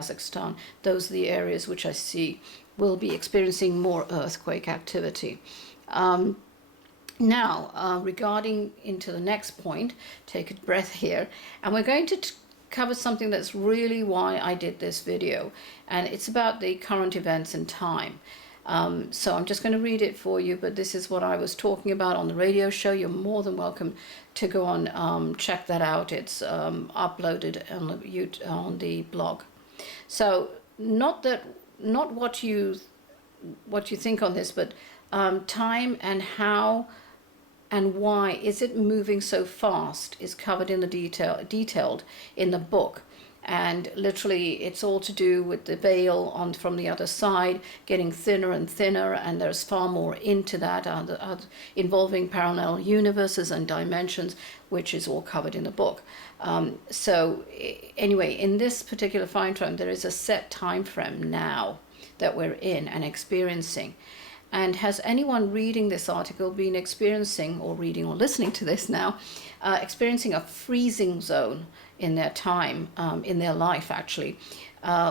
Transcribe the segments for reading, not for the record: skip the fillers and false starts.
Kazakhstan. Those are the areas which I see will be experiencing more earthquake activity. Now, regarding into the next point, take a breath here, and we're going to cover something that's really why I did this video, and it's about the current events in time. So I'm just going to read it for you, but this is what I was talking about on the radio show. You're more than welcome to go on, check that out. It's uploaded on the blog. So not what you think on this, but time and how and why is it moving so fast is covered in the detailed in the book. And literally it's all to do with the veil from the other side getting thinner and thinner, and there's far more into that involving parallel universes and dimensions, which is all covered in the book. So anyway, in this particular time frame, there is a set time frame now that we're in and experiencing. And has anyone reading this article been experiencing, or reading or listening to this now, experiencing a freezing zone in their time, in their life actually,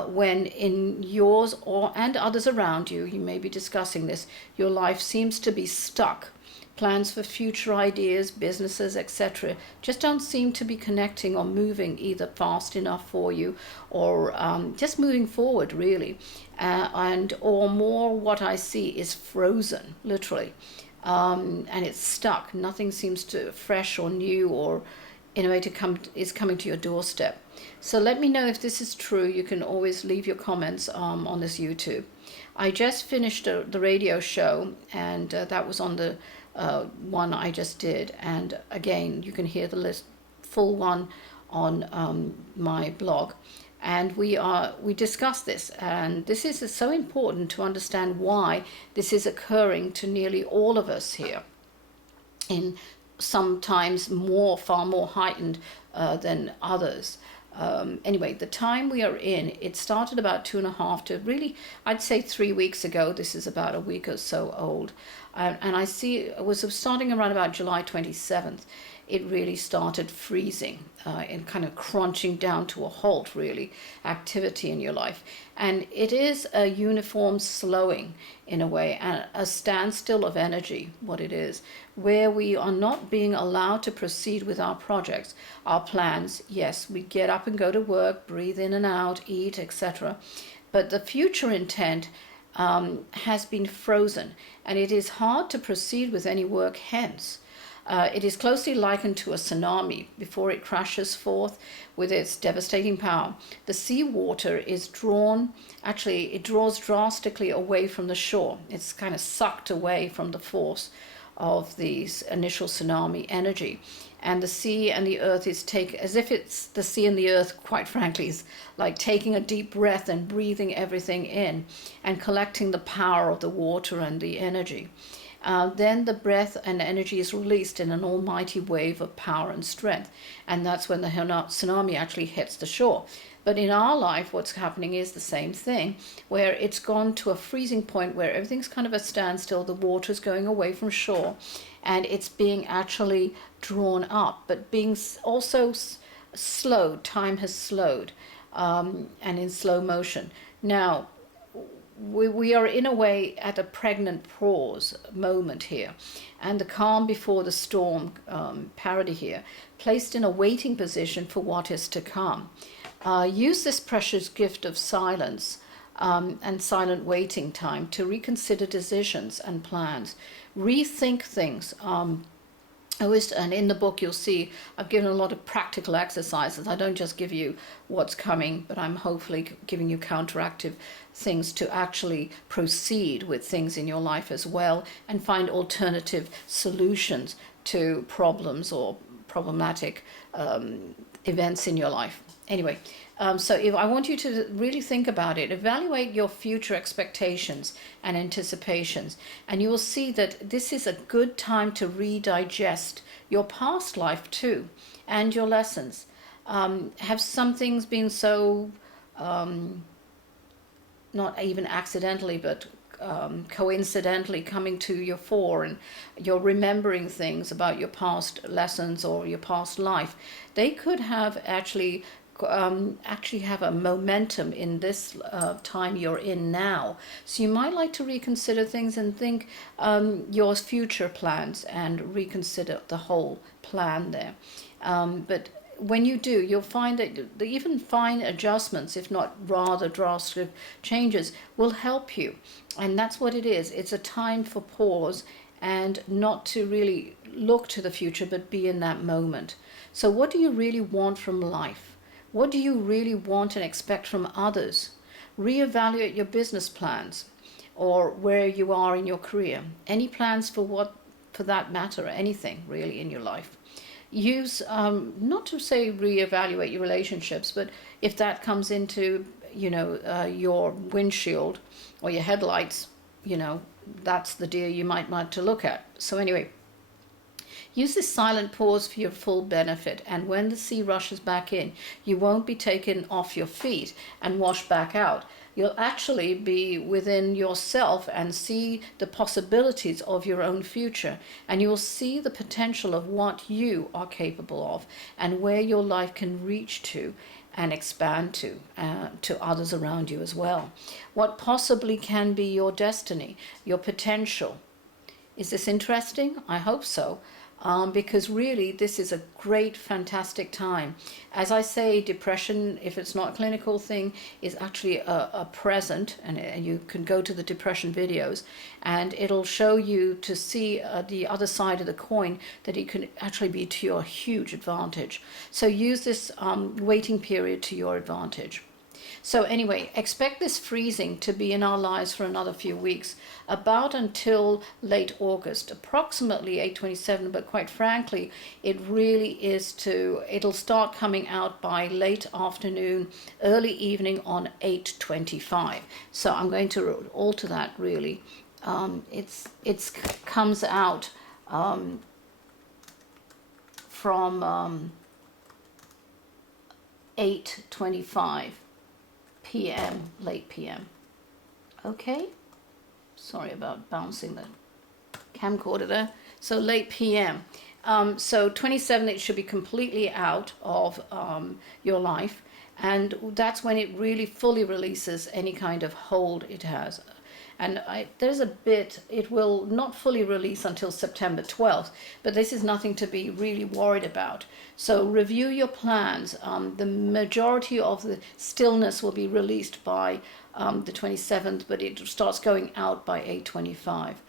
when in yours and others around you, you may be discussing this, your life seems to be stuck. Plans for future ideas, businesses, etc. just don't seem to be connecting or moving either fast enough for you, or just moving forward really. Or more, what I see is frozen, literally. And it's stuck. Nothing seems to fresh or new or in a way is coming to your doorstep. So let me know if this is true. You can always leave your comments on this YouTube. I just finished the radio show, and that was on the one I just did, and again you can hear the full one on my blog, and we discussed this, and this is so important to understand why this is occurring to nearly all of us here, in sometimes far more heightened than others. Anyway, the time we are in, it started about 2.5 to really, I'd say 3 weeks ago. This is about a week or so old. And I see it was starting around about July 27th. It really started freezing and kind of crunching down to a halt, really, activity in your life. And it is a uniform slowing in a way, and a standstill of energy, what it is, where we are not being allowed to proceed with our projects, our plans. Yes, we get up and go to work, breathe in and out, eat, etc. But the future intent has been frozen, and it is hard to proceed with any work hence. It is closely likened to a tsunami before it crashes forth with its devastating power. The seawater is it draws drastically away from the shore. It's kind of sucked away from the force of these initial tsunami energy. And the sea and the earth is as if it's the sea and the earth, quite frankly, is like taking a deep breath and breathing everything in and collecting the power of the water and the energy. Then the breath and energy is released in an almighty wave of power and strength. And that's when the tsunami actually hits the shore. But in our life, what's happening is the same thing, where it's gone to a freezing point where everything's kind of a standstill, the water's going away from shore, and it's being actually drawn up, but being also slowed. Time has slowed, and in slow motion. Now, we are in a way at a pregnant pause moment here, and the calm before the storm parody here, placed in a waiting position for what is to come. Use this precious gift of silence and silent waiting time to reconsider decisions and plans, rethink things. And in the book you'll see I've given a lot of practical exercises. I don't just give you what's coming, but I'm hopefully giving you counteractive things to actually proceed with things in your life as well, and find alternative solutions to problems or problematic events in your life. Anyway, so if I want you to really think about it, evaluate your future expectations and anticipations, and you will see that this is a good time to redigest your past life too, and your lessons. Have some things been so, not even accidentally, but coincidentally coming to your fore, and you're remembering things about your past lessons or your past life? They could have actually actually have a momentum in this time you're in now. So you might like to reconsider things and think your future plans and reconsider the whole plan there. But when you do, you'll find that even fine adjustments, if not rather drastic changes, will help you. And that's what it is. It's a time for pause and not to really look to the future, but be in that moment. So what do you really want from life? What do you really want and expect from others? Reevaluate your business plans or where you are in your career. Any plans for that matter, anything really in your life. Use, not to say reevaluate your relationships, but if that comes into, your windshield or your headlights, that's the deer you might want to look at. So anyway, use this silent pause for your full benefit, and when the sea rushes back in, you won't be taken off your feet and washed back out. You'll actually be within yourself and see the possibilities of your own future, and you'll see the potential of what you are capable of and where your life can reach to and expand to others around you as well. What possibly can be your destiny, your potential. Is this interesting? I hope so. Because really this is a great, fantastic time. As I say, depression, if it's not a clinical thing, is actually a present, and you can go to the depression videos and it'll show you to see the other side of the coin, that it can actually be to your huge advantage. So use this waiting period to your advantage. So anyway, expect this freezing to be in our lives for another few weeks, about until late August, approximately 8/27, but quite frankly, it really is it'll start coming out by late afternoon, early evening on 8/25. So I'm going to alter that really. It comes out from 8:25 p.m., late p.m. Okay, sorry about bouncing the camcorder there. So late p.m. So 27, it should be completely out of your life, and that's when it really fully releases any kind of hold it has. And there's a bit, it will not fully release until September 12th, but this is nothing to be really worried about. So review your plans. The majority of the stillness will be released by the 27th, but it starts going out by 8/25.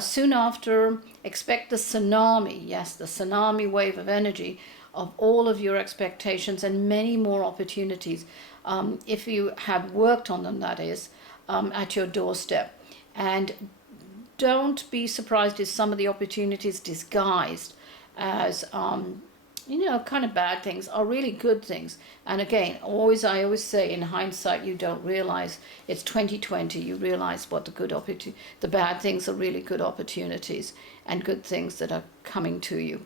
Soon after, expect the tsunami, yes, the tsunami wave of energy of all of your expectations and many more opportunities, if you have worked on them, that is, at your doorstep. And don't be surprised if some of the opportunities disguised as kind of bad things are really good things. And again, I always say, in hindsight, you don't realize. It's 2020, you realize what the bad things are really good opportunities and good things that are coming to you.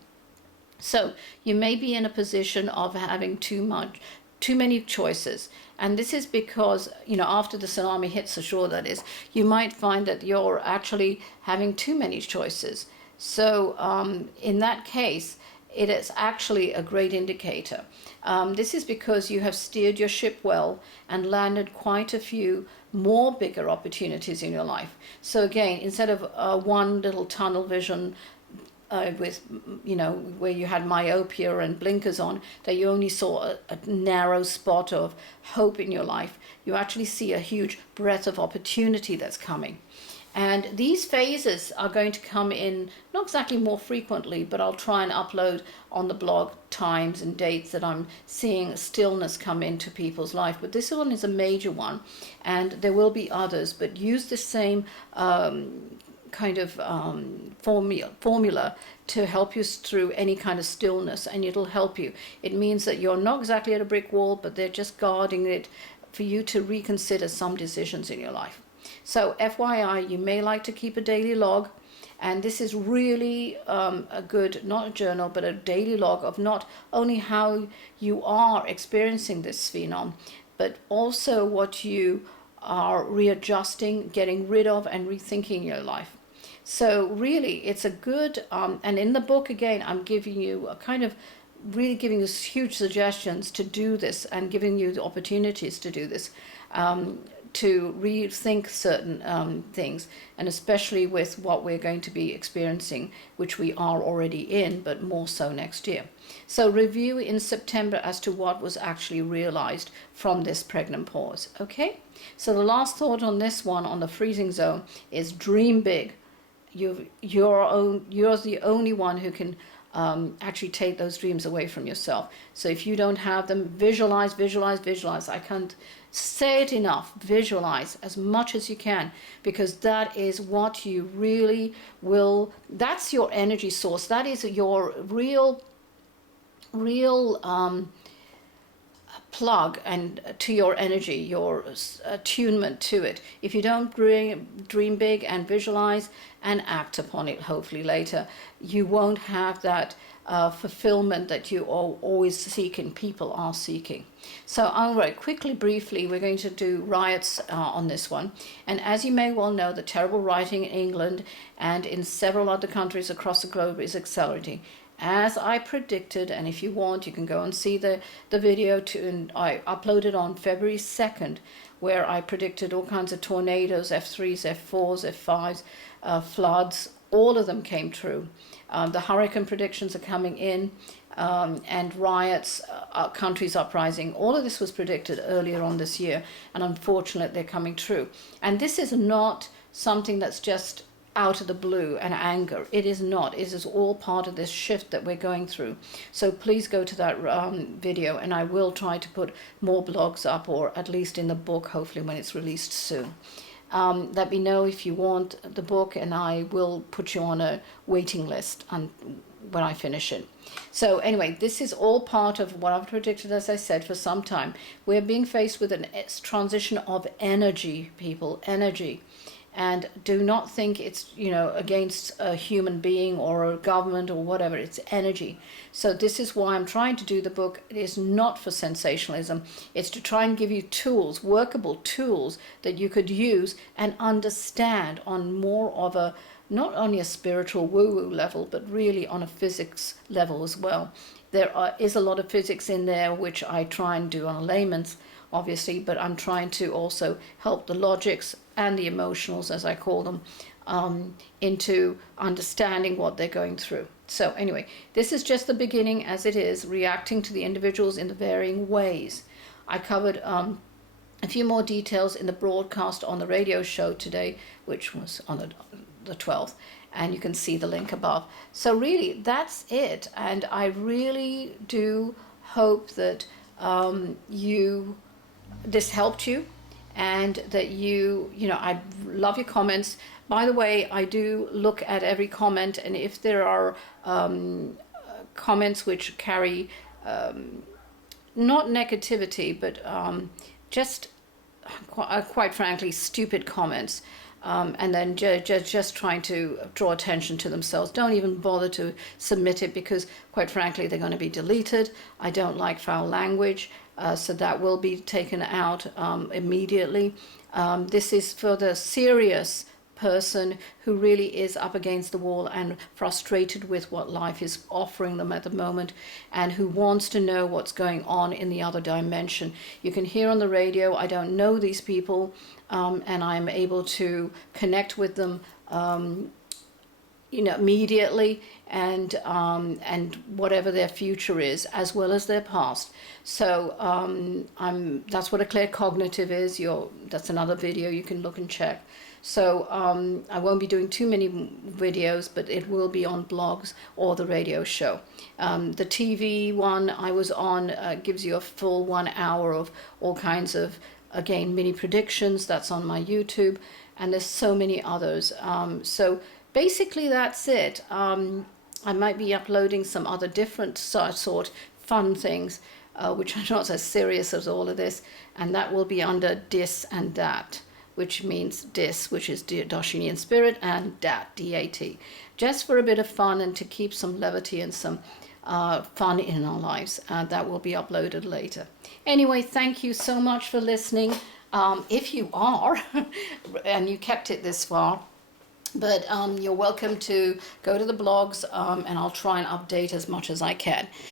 So you may be in a position of having too many choices, and this is because after the tsunami hits the shore, that is, you might find that you're actually having too many choices. So in that case, it is actually a great indicator. This is because you have steered your ship well and landed quite a few more bigger opportunities in your life. So again, instead of one little tunnel vision with where you had myopia and blinkers on, that you only saw a narrow spot of hope in your life, you actually see a huge breadth of opportunity that's coming. And these phases are going to come in, not exactly more frequently, but I'll try and upload on the blog times and dates that I'm seeing stillness come into people's life. But this one is a major one, and there will be others, but use the same kind of formula to help you through any kind of stillness, and it'll help you. It means that you're not exactly at a brick wall, but they're just guarding it for you to reconsider some decisions in your life. So FYI, you may like to keep a daily log, and this is really a good, not a journal, but a daily log of not only how you are experiencing this phenom, but also what you are readjusting, getting rid of, and rethinking your life. So really, it's a good, and in the book, again, I'm giving you a kind of really giving us huge suggestions to do this and giving you the opportunities to do this, to rethink certain things, and especially with what we're going to be experiencing, which we are already in, but more so next year. So review in September as to what was actually realized from this pregnant pause. Okay, so the last thought on this one, on the freezing zone, is dream big. You're the only one who can actually take those dreams away from yourself. So if you don't have them, visualize, visualize, visualize. I can't say it enough. Visualize as much as you can, because that is what you really will, that's your energy source. That is your real plug and to your energy, your attunement to it. If you don't dream big and visualize and act upon it, hopefully later, you won't have that fulfillment that you always seek and people are seeking. So all right, quickly, briefly, we're going to do riots on this one. And as you may well know, the terrible rioting in England and in several other countries across the globe is accelerating, as I predicted. And if you want, you can go and see the video and I uploaded on February 2nd, where I predicted all kinds of tornadoes, F3s, F4s, F5s, floods. All of them came true. The hurricane predictions are coming in, and riots, countries uprising. All of this was predicted earlier on this year, and unfortunately they're coming true. And this is not something that's just out of the blue and anger. It is not. It is all part of this shift that we're going through. So please go to that video, and I will try to put more blogs up, or at least in the book, hopefully when it's released soon. Let me know if you want the book, and I will put you on a waiting list when I finish it. So anyway, this is all part of what I've predicted, as I said, for some time. We're being faced with a transition of energy, people, energy. And do not think it's, against a human being or a government or whatever. It's energy. So this is why I'm trying to do the book. It is not for sensationalism. It's to try and give you tools, workable tools that you could use and understand on more of a, not only a spiritual woo-woo level, but really on a physics level as well. There is a lot of physics in there, which I try and do on a layman's, obviously, but I'm trying to also help the logics and the emotionals, as I call them, into understanding what they're going through. So anyway, this is just the beginning, as it is, reacting to the individuals in the varying ways. I covered a few more details in the broadcast on the radio show today, which was on the 12th, and you can see the link above. So really, that's it, and I really do hope that this helped you, and that I love your comments. By the way, I do look at every comment, and if there are comments which carry not negativity, but just quite frankly stupid comments, and then just trying to draw attention to themselves, don't even bother to submit it, because quite frankly they're going to be deleted. I don't like foul language, so that will be taken out immediately. This is for the serious person who really is up against the wall and frustrated with what life is offering them at the moment, and who wants to know what's going on in the other dimension. You can hear on the radio, I don't know these people, and I'm able to connect with them immediately, and whatever their future is, as well as their past. So that's what a clear cognitive is. That's another video you can look and check. So I won't be doing too many videos, but it will be on blogs or the radio show. The TV one I was on gives you a full 1 hour of all kinds of, again, mini predictions. That's on my YouTube, and there's so many others. So basically that's it. I might be uploading some other different sort fun things, which are not as serious as all of this, and that will be under dis and dat, which means dis, which is Darshini in spirit, and dat, D-A-T, just for a bit of fun and to keep some levity and some fun in our lives. That will be uploaded later. Anyway, thank you so much for listening, if you are, and you kept it this far. But you're welcome to go to the blogs, and I'll try and update as much as I can.